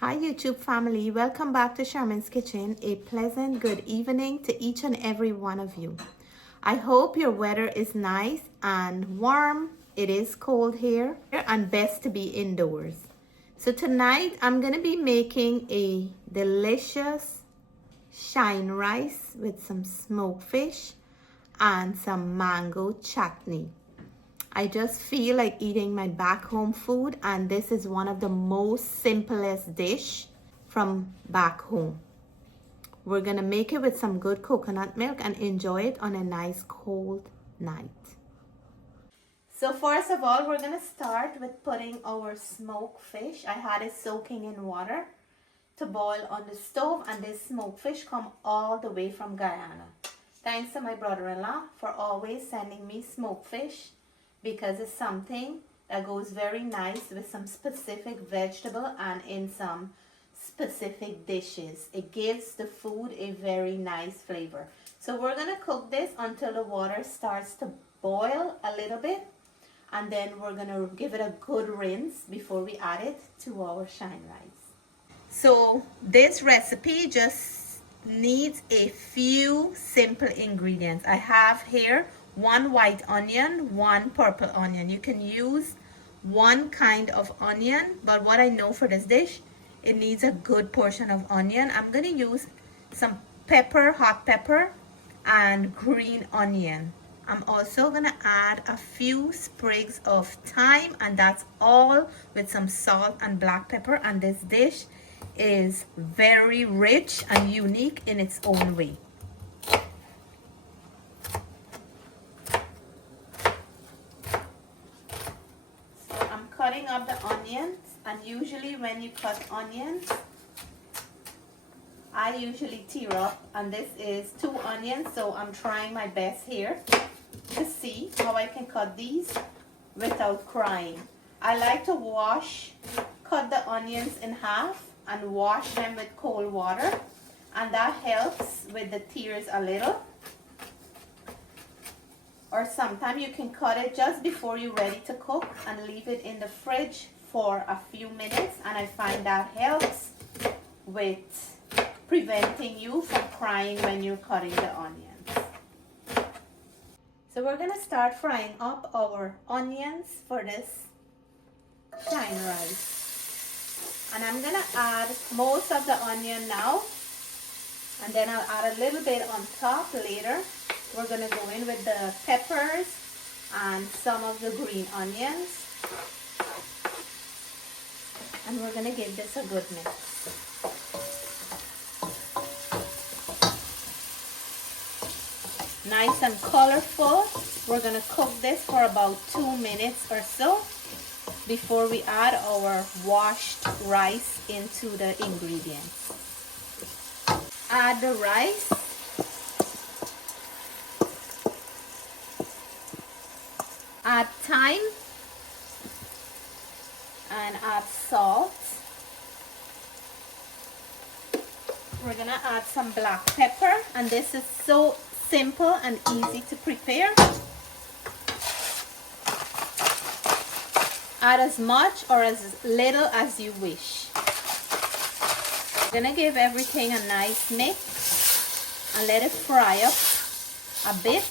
Hi YouTube family, welcome back to Sherman's Kitchen. A pleasant good evening to each and every one of you. I hope your weather is nice and warm. It is cold here and best to be indoors. So tonight I'm going to be making a delicious shine rice with some smoked fish and some mango chutney. I just feel like eating my back home food, and this is one of the most simplest dish from back home. We're gonna make it with some good coconut milk and enjoy it on a nice cold night. So first of all, we're gonna start with putting our smoked fish. I had it soaking in water to boil on the stove, and this smoked fish come all the way from Guyana. Thanks to my brother-in-law for always sending me smoked fish, because it's something that goes very nice with some specific vegetable and in some specific dishes. It gives the food a very nice flavor. So we're going to cook this until the water starts to boil a little bit, and then we're going to give it a good rinse before we add it to our shine rice. So this recipe just needs a few simple ingredients. I have here 1 white onion, 1 purple onion. You can use one kind of onion, but what I know for this dish, it needs a good portion of onion. I'm going to use some pepper, hot pepper, and green onion. I'm also going to add a few sprigs of thyme, and that's all, with some salt and black pepper. And this dish is very rich and unique in its own way. Cutting up the onions, and usually when you cut onions, I usually tear up, and this is 2 onions, so I'm trying my best here to see how I can cut these without crying. I like to cut the onions in half and wash them with cold water, and that helps with the tears a little. Or sometimes you can cut it just before you're ready to cook and leave it in the fridge for a few minutes, and I find that helps with preventing you from crying when you're cutting the onions. So we're going to start frying up our onions for this shine rice. And I'm going to add most of the onion now, and then I'll add a little bit on top later. We're going to go in with the peppers and some of the green onions. And we're going to give this a good mix. Nice and colorful. We're going to cook this for about 2 minutes or so before we add our washed rice into the ingredients. Add the rice. Add thyme and add salt. We're going to add some black pepper, and this is so simple and easy to prepare. Add as much or as little as you wish. We're going to give everything a nice mix and let it fry up a bit,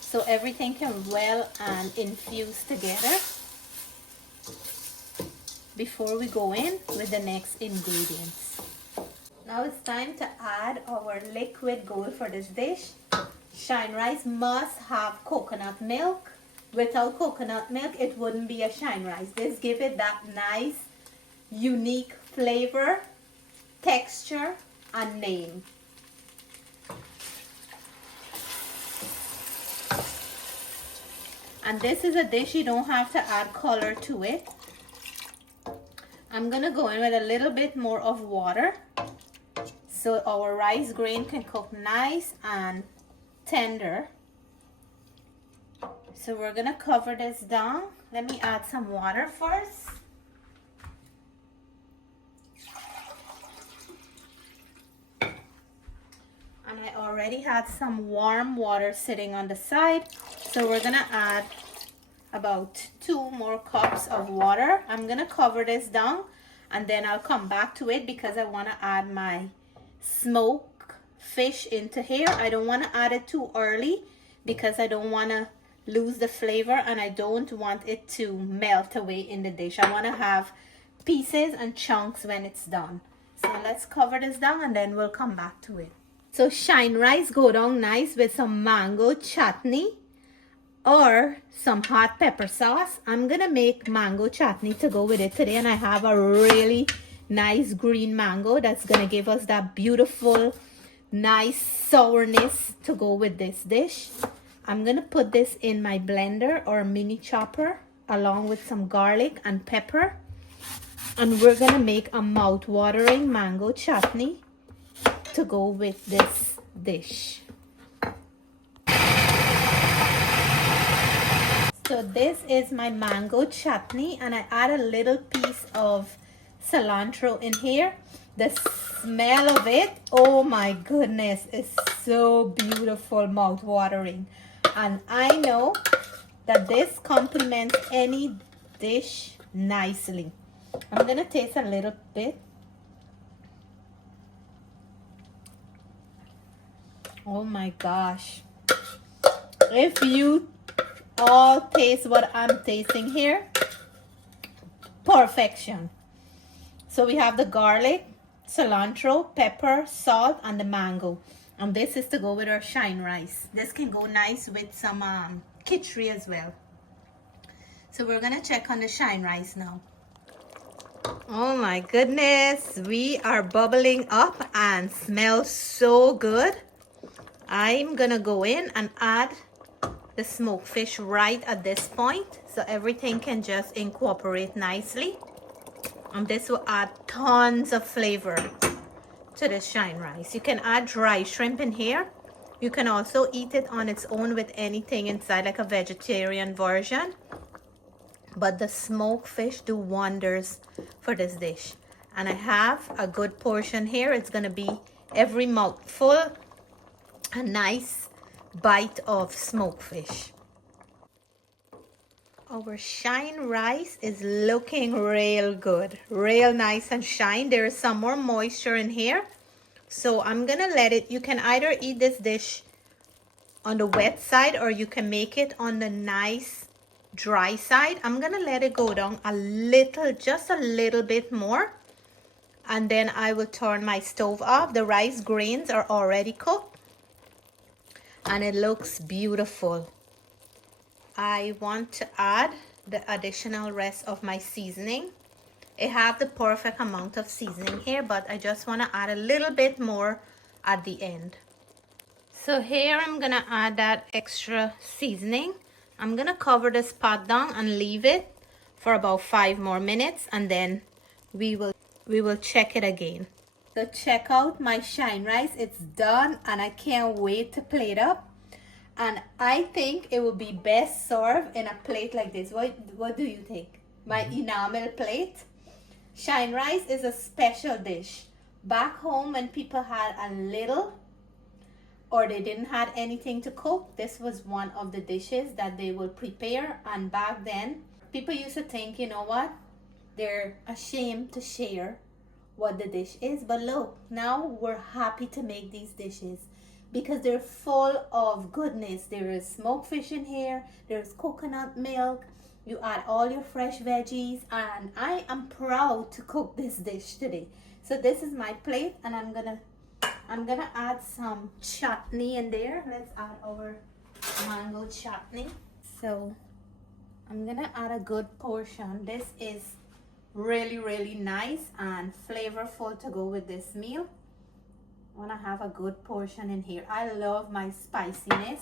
so everything can well and infuse together before we go in with the next ingredients. Now it's time to add our liquid gold for this dish. Shine rice must have coconut milk. Without coconut milk, it wouldn't be a shine rice. This gives it that nice, unique flavor, texture, and name. And this is a dish you don't have to add color to it. I'm going to go in with a little bit more of water so our rice grain can cook nice and tender. So we're going to cover this down. Let me add some water first. And I already had some warm water sitting on the side. So we're going to add about 2 more cups of water. I'm going to cover this down and then I'll come back to it because I want to add my smoked fish into here. I don't want to add it too early because I don't want to lose the flavor, and I don't want it to melt away in the dish. I want to have pieces and chunks when it's done. So let's cover this down and then we'll come back to it. So shine rice go down nice with some mango chutney or some hot pepper sauce. I'm gonna make mango chutney to go with it today, and I have a really nice green mango that's gonna give us that beautiful nice sourness to go with this dish. I'm gonna put this in my blender or mini chopper along with some garlic and pepper, and we're gonna make a mouth-watering mango chutney to go with this dish. So this is my mango chutney, and I add a little piece of cilantro in here. The smell of it, oh my goodness, is so beautiful, mouth-watering. And I know that this complements any dish nicely. I'm gonna taste a little bit. Oh my gosh. If you all taste what I'm tasting here, perfection. So we have the garlic, cilantro, pepper, salt, and the mango. And this is to go with our shine rice. This can go nice with some khichdi as well. So we're gonna check on the shine rice now. Oh my goodness, we are bubbling up and smells so good. I'm gonna go in and add the smoked fish right at this point so everything can just incorporate nicely. And this will add tons of flavor to the shine rice. You can add dry shrimp in here. You can also eat it on its own with anything inside, like a vegetarian version. But the smoked fish do wonders for this dish. And I have a good portion here. It's gonna be every mouthful a nice bite of smoked fish. Our shine rice is looking real good, real nice and shine. There is some more moisture in here, so I'm gonna let it. You can either eat this dish on the wet side or you can make it on the nice dry side. I'm gonna let it go down a little, just a little bit more, and then I will turn my stove off. The rice grains are already cooked and it looks beautiful. I want to add the additional rest of my seasoning. I have the perfect amount of seasoning here, but I just want to add a little bit more at the end. So here I'm gonna add that extra seasoning. I'm gonna cover this pot down and leave it for about 5 more minutes, and then we will check it again. So check out my shine rice. It's done and I can't wait to plate up. And I think it would be best served in a plate like this. What do you think? My enamel plate? Shine rice is a special dish. Back home when people had a little or they didn't have anything to cook, this was one of the dishes that they would prepare. And back then, people used to think, you know what? They're ashamed to share what the dish is. But look, now we're happy to make these dishes, because they're full of goodness. There is smoked fish in here, there's coconut milk, you add all your fresh veggies, and I am proud to cook this dish today. So this is my plate, and I'm gonna add some chutney in there. Let's add our mango chutney. So I'm gonna add a good portion. This is really, really nice and flavorful to go with this meal. I want to have a good portion in here. I love my spiciness.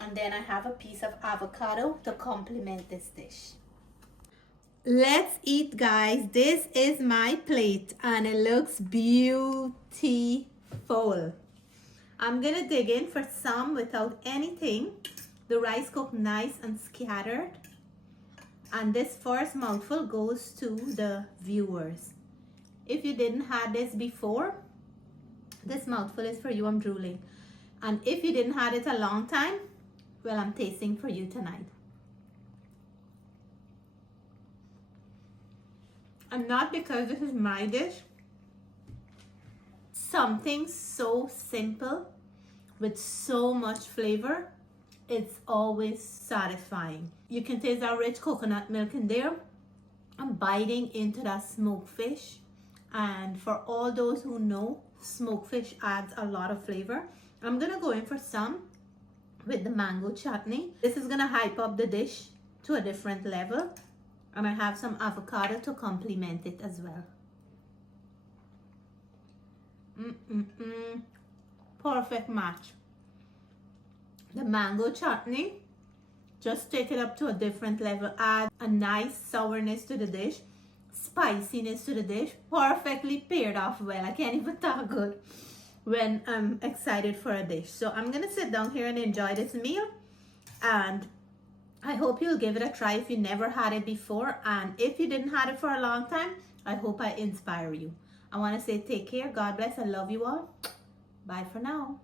And then I have a piece of avocado to complement this dish. Let's eat, guys. This is my plate and it looks beautiful. I'm gonna dig in for some without anything. The rice cooked nice and scattered. And this first mouthful goes to the viewers. If you didn't have this before, this mouthful is for you. I'm drooling. And if you didn't have it a long time, well, I'm tasting for you tonight. And not because this is my dish. Something so simple with so much flavor, it's always satisfying. You can taste that rich coconut milk in there. I'm biting into that smoked fish. And for all those who know, smoked fish adds a lot of flavor. I'm gonna go in for some with the mango chutney. This is gonna hype up the dish to a different level. And I have some avocado to complement it as well. Perfect match. The mango chutney, just take it up to a different level. Add a nice sourness to the dish, spiciness to the dish. Perfectly paired off well. I can't even talk good when I'm excited for a dish. So I'm gonna sit down here and enjoy this meal. And I hope you'll give it a try if you never had it before. And if you didn't have it for a long time, I hope I inspire you. I want to say take care. God bless. I love you all. Bye for now.